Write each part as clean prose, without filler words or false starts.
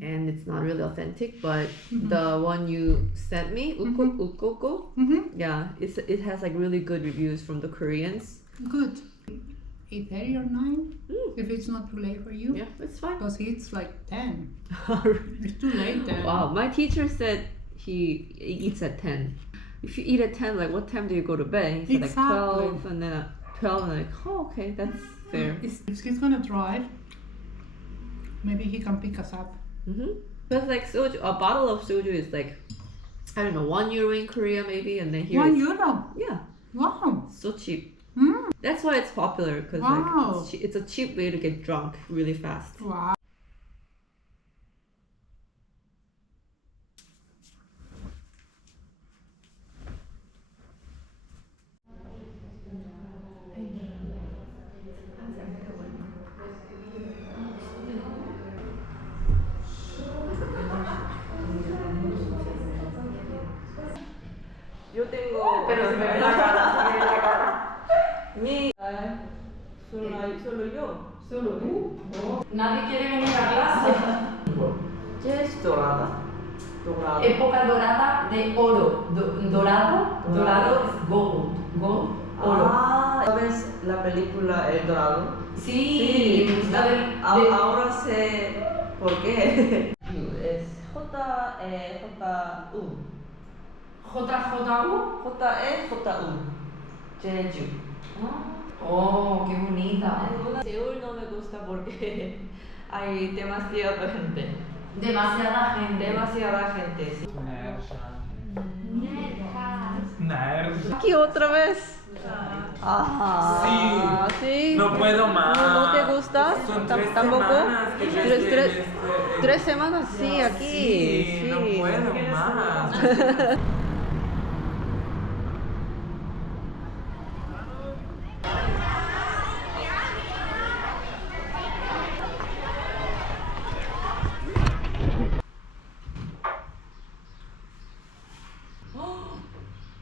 and it's not really authentic, but the one you sent me, Ukoko, yeah, it has like really good reviews from the Koreans. Good. 8:30 or 9, if it's not too late for you. Yeah, it's fine. Because it's like 10. It's too late then. Wow, my teacher said he eats at 10. If you eat at 10, like what time do you go to bed? He said like 12, and then at 12, and I'm like, oh, okay, that's fair. If he's gonna drive, maybe he can pick us up. Because like soju, a bottle of soju is like, I don't know, €1 in Korea maybe, and then here €1? yeah, Wow. so cheap. Mm. That's why it's popular, because Wow. like it's a cheap way to get drunk really fast. Wow. Yo tengo. Pero se me ve la cara. Mi. Solo yo. Solo tú. Nadie quiere venir a clase. ¿Qué es dorada? Dorado. Época dorada de oro. Dorado es gold. Gold, oro. ¿Sabes la película El Dorado? Sí, me gusta Ahora sé por qué. Es J-U. JJU. J-E-J-U. Jeju. Oh, qué bonita. Seúl no me gusta porque hay demasiada gente. Demasiada gente. Demasiada gente. Sí. Nerd. Aquí otra vez. Ah, sí. No puedo más. ¿No te gusta? Son 3 ¿Tampoco? semanas que yo estoy en este- 3 semanas, sí, aquí. Sí, no puedo más.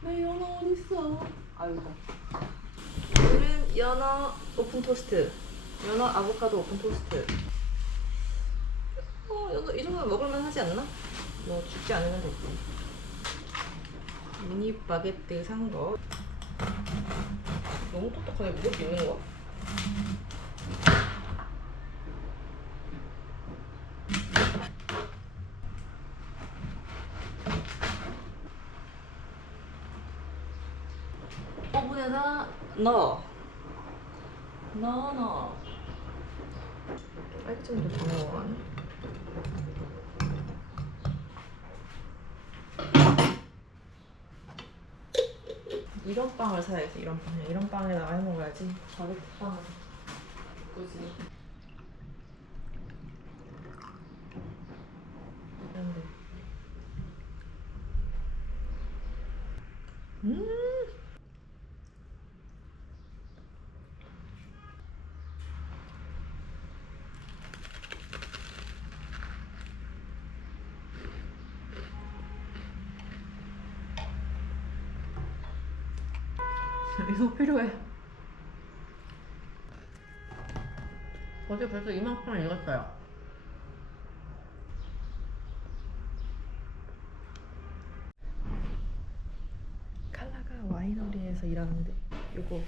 내 연어 어딨어? 아이고. 오늘은 연어 오픈 토스트. 연어 아보카도 오픈 토스트. 연어 이 정도면 먹을만 하지 않나? 뭐 죽지 않으면 되고. 미니 바게트 산 거. 너무 똑똑하게 먹을 수 있는 거야? 오븐에다 넣어. 빨리 좀 더 넣어. 이런 빵을 사야지. 이런 빵에다가 해 먹어야지. 바게트 빵은 그지. 이런데. 이거 필요해. 어제 벌써 이만큼을 읽었어요. 칼라가 와이너리에서 일하는데 이거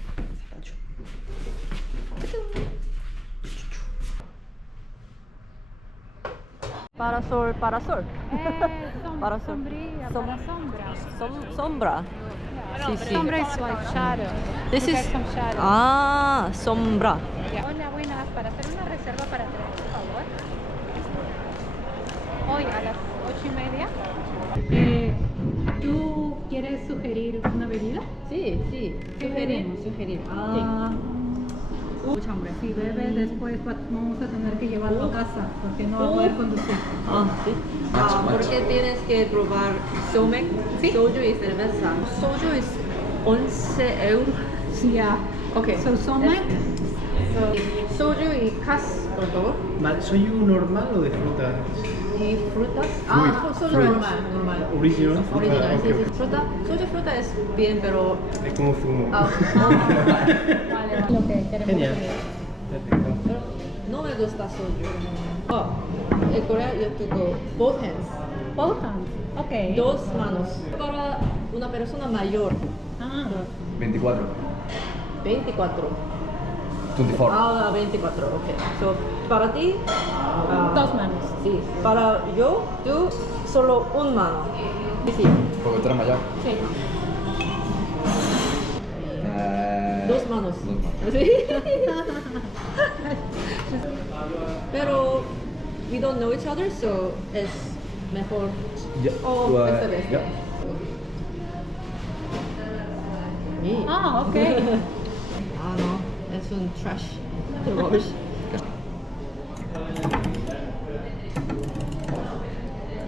사다 줘. Parasol. Parasol. Sombria, para sombra. Sombra. Sí, sí. Sombra is like shadow. This You is get some shadow. sombra. Yeah. Hola, buenas. Para hacer una reserva para 3, por favor. Hoy a las 8:30. ¿Tú quieres sugerir una bebida? Sí, sí. Sugerir. Si bebe, después vamos a tener que llevarlo a casa porque no va a poder conducir. Sí. Porque tienes que probar somek, soju y cerveza. Soju es 11 euros. Yeah. Okay. So Somek, Soju y cas, por favor. ¿Soyu normal o de fruta? Y frutas. Soju Fruit. normal. Original fruta. Original, sí, ok, sí. ok. Fruta. Soju fruta es bien, pero. Es como zumo. vale, lo que queremos Genial. pedir. Perfecto. Pero no me gusta soju. En Corea yo tengo both hands. Both hands. Okay. Dos manos. Para una persona mayor. Ah. 24. 24. 24. Ah, 24, ok. So, para ti. Dos manos. Sí. Para yo, tú, solo un mano. Sí, sí. Porque tú eres mayor. Sí. Dos Dos manos. Dos manos. Sí. Pero we don't know each other, so es mejor. Ya. Oh, esta vez. Ya. Sí. Ah, ok. Ah, no, es un trash. Rubbish.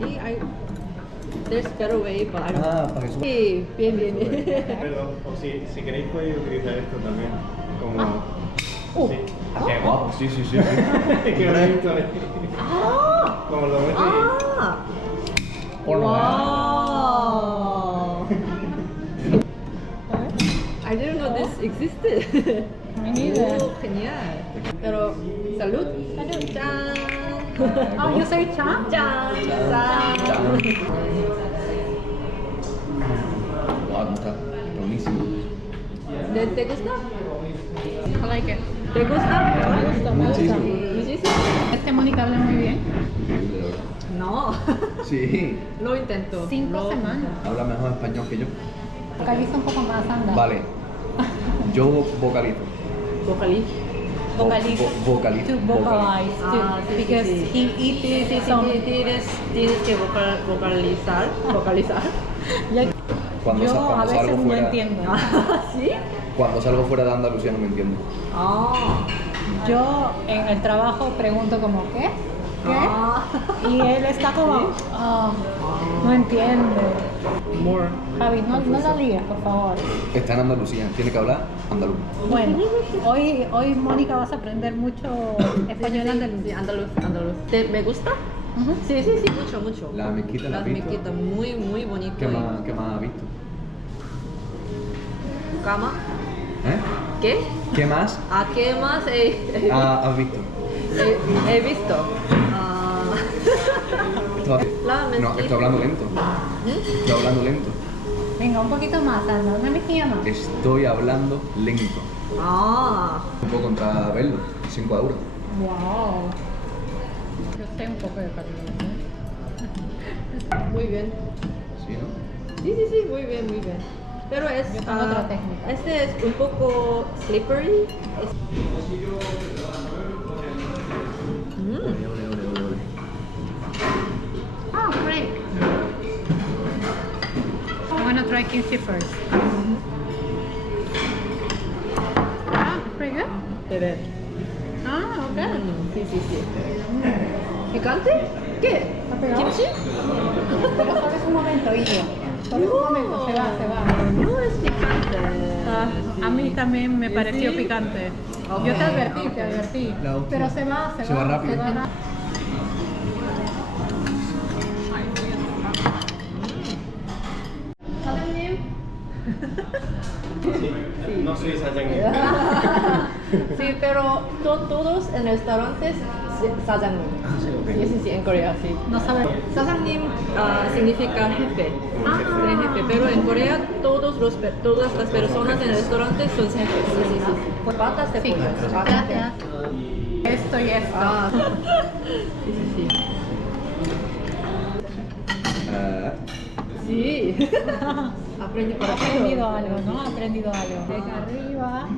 Sí, there's better way, but I don't. Ah, para que suba. Sí, bien, bien, bien. Perdón, o si queréis podéis utilizar esto también. Como. Sí. Ah, qué guapo. Sí, sí, sí. sí. Que lo he visto ahí. Ah, Como lo ves ahí. ah, Porno, wow. I didn't know this existed. Me neither. Oh, genial. Pero, salud. Salud. Chan. Oh, you say cha? Chan. Chan. Guau, ¿cómo está? Buenísimo. ¿Te gusta? I like it. ¿Te gusta? Me gusta, me gusta. Muchísimo. Muchísimo. Es que Mónica habla muy bien. Increíble, de verdad. No. Sí. Lo intento. 5 Lo- semanas. Habla mejor español que yo. Vocaliza un poco más, anda. Vale. Yo vocalizo. Vocaliza. Vocaliza. Vocalizo. To vocalize. Ah, sí, sí, because sí. he eats Sí, sí, some. sí, tienes que vocalizar. Vocalizar. Ya- Cuando, Yo cuando a veces salgo no fuera, entiendo. ¿Sí? cuando salgo fuera de Andalucía no me entiendo. Ah. Yo en el trabajo pregunto como, ¿qué? ¿Qué? Ah. Y él está como, "Ah, no entiende. More. Javi, no la líes, por favor. Está en Andalucía, tiene que hablar andaluz. Bueno, hoy Mónica vas a aprender mucho español andaluz. Sí, andaluz. ¿Me gusta? Ujú. Sí, mucho, mucho. La mezquita, ¿la has visto? mezquita, muy, muy bonito. ¿Qué más has visto? Cama. ¿Eh? ¿Qué? ¿Qué más ¿Qué más has visto? he visto? Ah. La No, mezquita. estoy hablando lento. Estoy hablando lento. Venga, un poquito más, anda, una mejilla más. Estoy hablando lento. Ah. Un poco contra verlo, 5 euros. Wow. Yo sé un poco de catalán. Muy bien. ¿Sí, no? Sí, muy bien, muy bien. Pero es. Yo tengo otra técnica. Este es un poco slippery. Oh, great. I'm gonna try kimchi first. Ah, pretty good. Bebé. Ah, okay. Sí. ¿Picante? ¿Qué? ¿Está pegado? ¿Kimchi? Pero solo es un momento, Illo. Solo es un momento, se va. No es picante. A mí también me pareció ¿Sí? picante. Ok, Yo te advertí. La última. Pero se va. Se va rápido. 사장님? No soy sayangi. Sí, pero todos en restaurantes 사장님. Sí, en Corea, sí. No sabe. 사장님 significa jefe. Jefe, pero en Corea todas las personas en el restaurante son jefes. Sí. Patas de Sí, pollo. gracias. Esto y esto. Ah. Sí. Sí. Aprendí He para aprendido algo, ¿no? He aprendido algo. De arriba,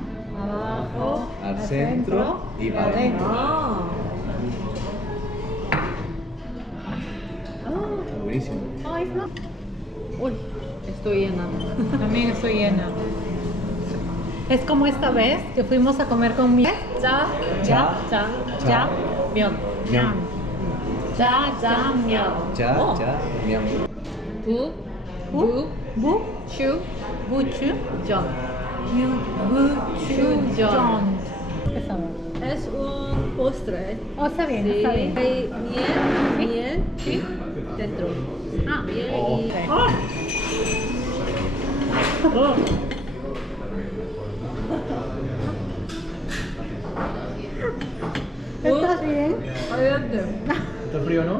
abajo, Al centro y para adentro. Ah. Buenísimo. Ay, no. Uy, estoy llena. También estoy llena. Es como esta vez que fuimos a comer con mi 짜, 자, 짠, ya, mion. Miam. 짜, 짠, 면. Ya, 어. miam. 부, 추, Buchu, 전. buchu, ¿Qué sabe? Es un postre. Oh, está bien, Sí. está bien. Hay miel dentro. Ah, Miel Oh. y... ¿Estás bien? Adelante. ¿Estás frío, ¿no?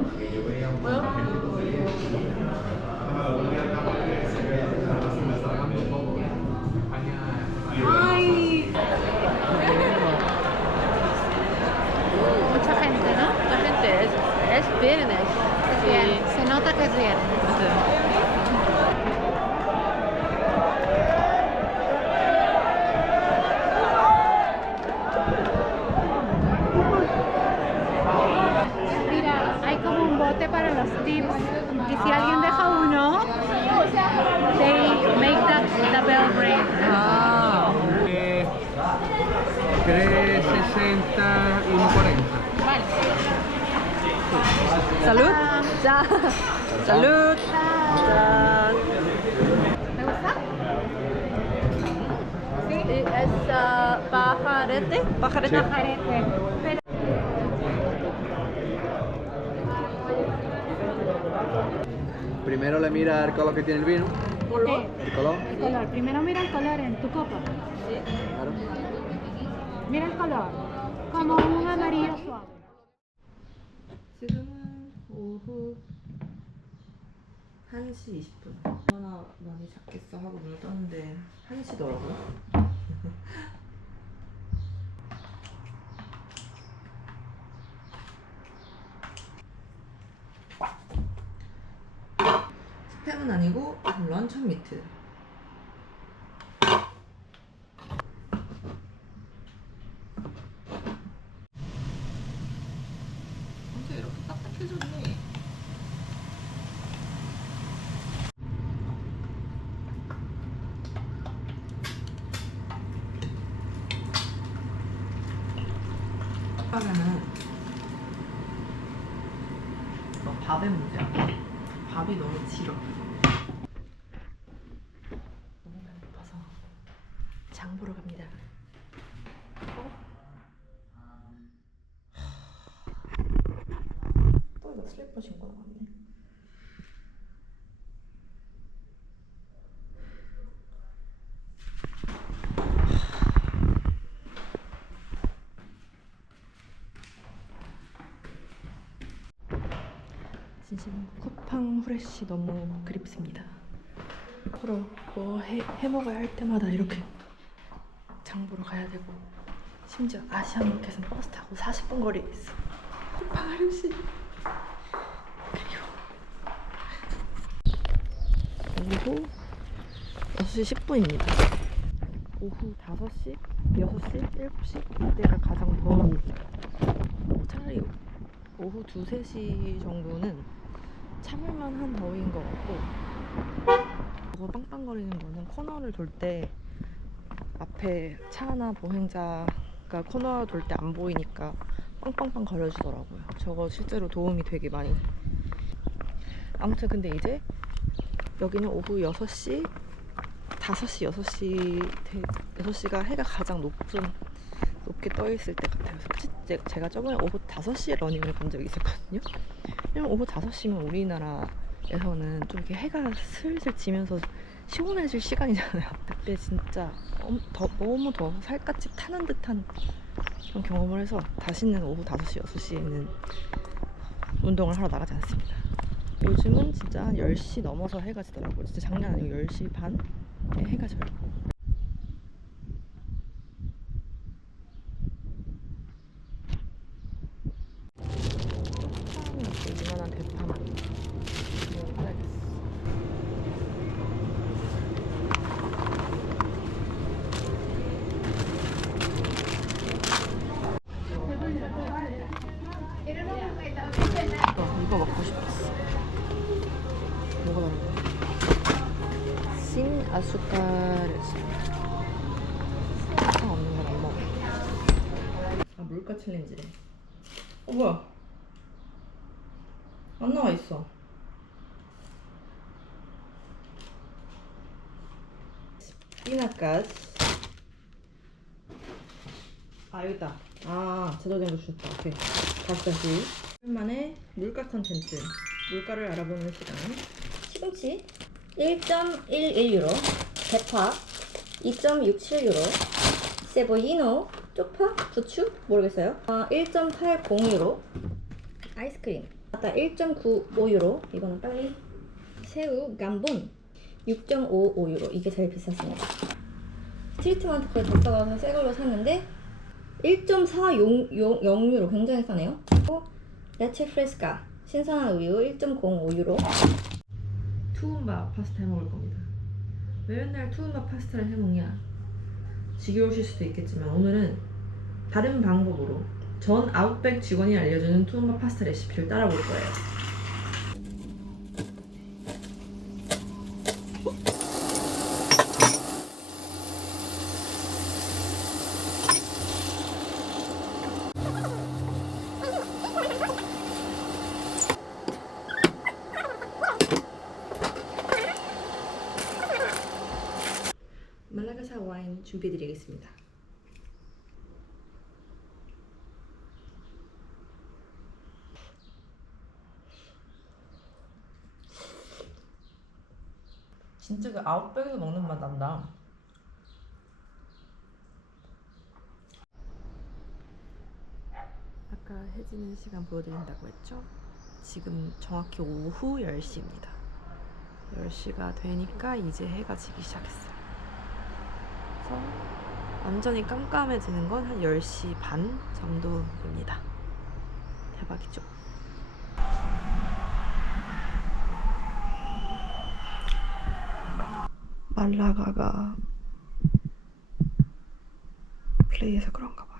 Mucha gente, ¿no? La gente es viernes. Bien, se nota que es viernes. Mira, hay como un bote para los tips. Y si alguien deja uno, they make the bell ring. Ah. 360 y 140. Vale. Salud. 자. Salud. 자. ¿Te gusta? Sí, es pajarete. Pajarete. Pajarete. Pero Primero le mira el color que tiene el vino. ¿qué? El color. El color. Primero mira el color en tu copa. Claro. Mira el color. Como un amarillo suave. 지금은 오후 1시 20분. 얼마나 많이 잤겠어 하고 눈을 떴는데 1시더라고요. 스팸은 아니고 런천 미트. 언제 이렇게 딱딱해졌니? 하면은 너 밥의 문제야. 밥이 너무 질어. 너무 배고파서 장 보러 갑니다. 또 이거 슬리퍼 신고 나갔네. 진심 쿠팡 후레쉬 너무 그립습니다. 앞으로 뭐 해 먹어야 할 때마다 이렇게 장 보러 가야 되고, 심지어 아시아마켓은 버스 타고 40분 거리에 있어. 쿠팡 후레쉬 그리고 오후 6시 10분입니다. 오후 5시, 6시, 7시 이때가 가장 더운. 차라리 오후 2, 3시 정도는 참을만한 더위인 것 같고, 그거 빵빵거리는 거는 코너를 돌 때 앞에 차나 보행자가 코너 돌 때 안 보이니까 빵빵빵 거려주더라고요. 저거 실제로 도움이 되게 많이. 아무튼 근데 이제 여기는 오후 6시, 5시, 6시가 해가 가장 높게 떠 있을 때 같아요. 그래서 제가 저번에 오후 5시에 러닝을 간 적이 있었거든요. 왜냐면 오후 5시면 우리나라에서는 좀 이렇게 해가 슬슬 지면서 시원해질 시간이잖아요. 그때 진짜 너무 더워서 살갗이 타는 듯한 그런 경험을 해서 다시는 오후 5시, 6시에는 운동을 하러 나가지 않습니다. 요즘은 진짜 한 10시 넘어서 해가 지더라고요. 진짜 장난 아니고 10시 반에 해가 져요. 이만한 대파 먹어야겠어. 이거 먹고 싶었어. 뭐가 다른 거야? 신 아수카레스. 상 없는 건 안 먹어. 아, 물가 챌린지래. 뭐야? 안 나와 있어. 스피나까지. 아, 여기다. 아, 제대로 된 거 주셨다. 오케이. 다시. 오랜만에 물가 컨텐츠. 물가를 알아보는 시간. 시금치 1.11유로, 대파 2.67유로, 세보이노, 쪽파, 부추 모르겠어요. 1.80유로, 아이스크림 아까 1.95유로. 이거는 빨리. 새우 감본 6.55유로. 이게 제일 비쌌습니다. 스트리트마트 거의 다 싸가서 새 걸로 샀는데 1.400유로. 굉장히 싸네요. 그리고 레체 프레스카 신선한 우유 1.05유로. 투움바 파스타 해먹을 겁니다. 왜 맨날 투움바 파스타를 해먹냐? 지겨우실 수도 있겠지만 오늘은 다른 방법으로 전 아웃백 직원이 알려주는 투움바 파스타 레시피를 따라볼 거예요. 말라가사 와인 준비해드리겠습니다. 진짜 그 아웃백에서 먹는 맛 난다. 아까 해지는 시간 보여드린다고 했죠? 지금 정확히 오후 10시입니다. 10시가 되니까 이제 해가 지기 시작했어요. 그래서 완전히 깜깜해지는 건 한 10시 반 정도입니다. 대박이죠? 말라가가 플레이해서 그런가 봐.